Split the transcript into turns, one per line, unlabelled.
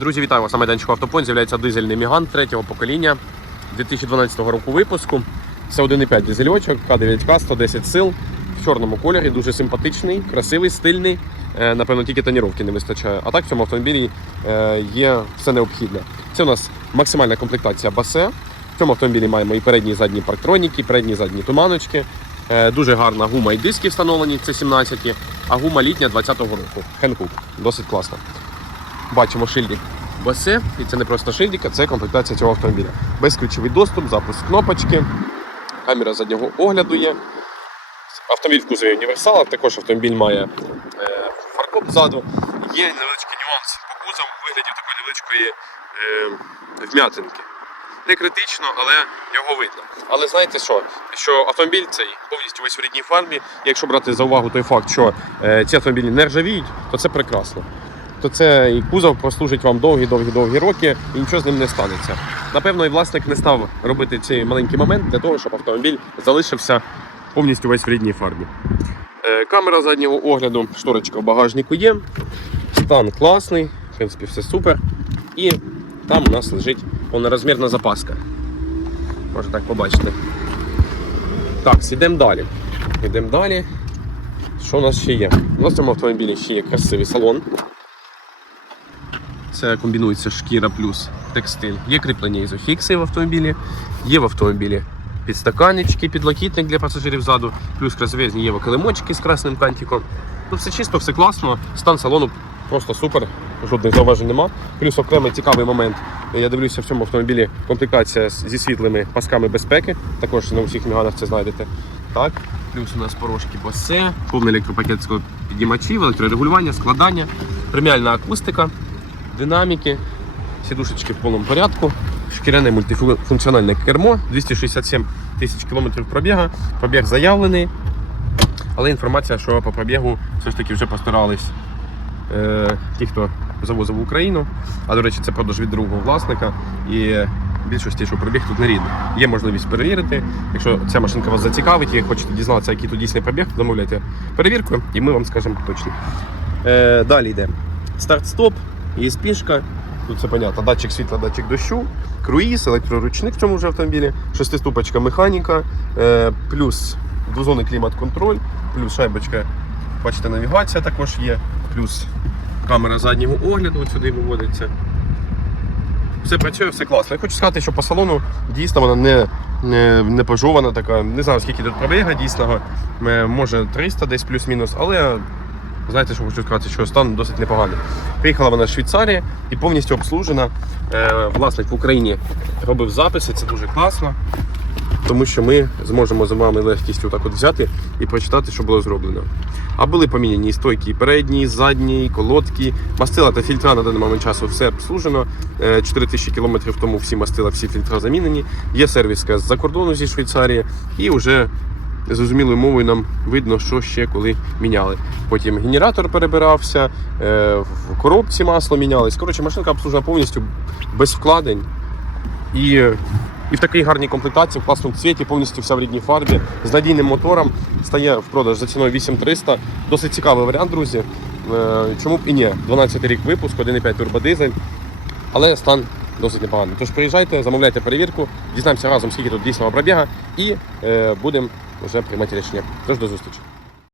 Друзі, вітаю вас на майданчику Автопойнт. З'являється дизельний Міган третього покоління 2012 року випуску. Це 1,5 дизельочок, К9К, 110 сил в чорному кольорі, дуже симпатичний, красивий, стильний. Е, Напевно, тільки тоніровки не вистачає. А так в цьому автомобілі е, є все необхідне. Це у нас максимальна комплектація басе. В цьому автомобілі маємо і передні і задні парктроніки, передні і задні туманочки. Е, Дуже гарна гума і диски встановлені, це 17, а гума літня 20-го року. Хенкук. Досить класно. Бачимо шильдик басе, і це не просто шильдик, а це комплектація цього автомобіля. Безключовий доступ, запуск кнопочки, камера заднього огляду є. Автомобіль в кузові універсал, також автомобіль має е, фаркоп ззаду. Є невеличкий нюанс по кузову у вигляді такої невеличкої е, вм'ятинки. Не критично, але його видно. Але знаєте що? Що автомобіль цей повністю весь в рідній фарбі. Якщо брати за увагу той факт, що е, ці автомобілі не ржавіють, то це прекрасно. То це і кузов прослужить вам довгі-довгі-довгі роки і нічого з ним не станеться. Напевно, і власник не став робити цей маленький момент для того, щоб автомобіль залишився повністю весь в рідній фарбі. Е, Камера заднього огляду, шторочка в багажнику є. Стан класний, в принципі, все супер. І там у нас лежить повнорозмірна запаска. Можна так побачити. Так, йдемо далі. Йдемо далі. Що у нас ще є? У нас в цьому автомобілі ще є красивий салон. Це комбінується шкіра плюс текстиль. Є кріплення ізофікси в автомобілі, є в автомобілі підстаканнички, підлокітник для пасажирів ззаду, плюс красивезні є килимочки з красним кантиком. Ну, все чисто, все класно. Стан салону просто супер, жодних зауважень нема. Плюс окремий цікавий момент. Я дивлюся в цьому автомобілі комплектація з- зі світлими пасками безпеки. Також на усіх міганах це знайдете. Так. Плюс у нас порожки босе, повний електропакет підіймачів, електрорегулювання, складання, преміальна акустика, динаміки, сідушечки в повному порядку, шкіряне мультифункціональне кермо, 267 тисяч кілометрів пробіга, пробіг заявлений, але інформація, що по пробігу все ж таки вже постарались е, ті, хто завозив в Україну. А до речі, це продаж від другого власника. І більшості, що пробіг тут не рідний. Є можливість перевірити. Якщо ця машинка вас зацікавить і хочете дізнатися, який тут дійсний пробіг, замовляйте перевірку і ми вам скажемо точно. Е, далі йде старт-стоп, ESP-шка. Тут все понятно. Датчик світла, датчик дощу, круїз, електроручник в цьому вже автомобілі, шестиступочка механіка, е, плюс двозонний клімат-контроль, плюс шайбочка, бачите, навігація також є, плюс камера заднього огляду сюди виводиться. Все працює, все класно. Я хочу сказати, що по салону дійсно вона не, не, не пожована така. Не знаю, скільки тут пробіга дійсного. Е, Може 300 десь плюс-мінус, але знаєте, що хочу сказати, що стан досить непоганий. Приїхала вона з Швейцарії і повністю обслужена. Е, Власник в Україні робив записи, це дуже класно. Тому що ми зможемо з вами легкістю так от взяти і прочитати, що було зроблено. А були поміняні і стойки, і передні, і задні, і колодки, мастила та фільтра на даний момент часу все обслужено. Е, 4000 кілометрів тому всі мастила, всі фільтра замінені. Є сервіска з-за кордону зі Швейцарії, і вже зрозумілою мовою нам видно, що ще коли міняли. Потім генератор перебирався, е, в коробці масло мінялось. Коротше, машинка обслужена повністю без вкладень. І, і в такій гарній комплектації, в класному цвіті, повністю вся в рідній фарбі, з надійним мотором стає в продаж за ціною 8300. Досить цікавий варіант, друзі. Е, Чому б і ні? 12 рік випуску, 1,5 турбодизель, але стан досить непоганий. Тож приїжджайте, замовляйте перевірку, дізнаємося разом, скільки тут дійсного пробіга, і е, будемо вже приймати рішення. Тож до зустрічі.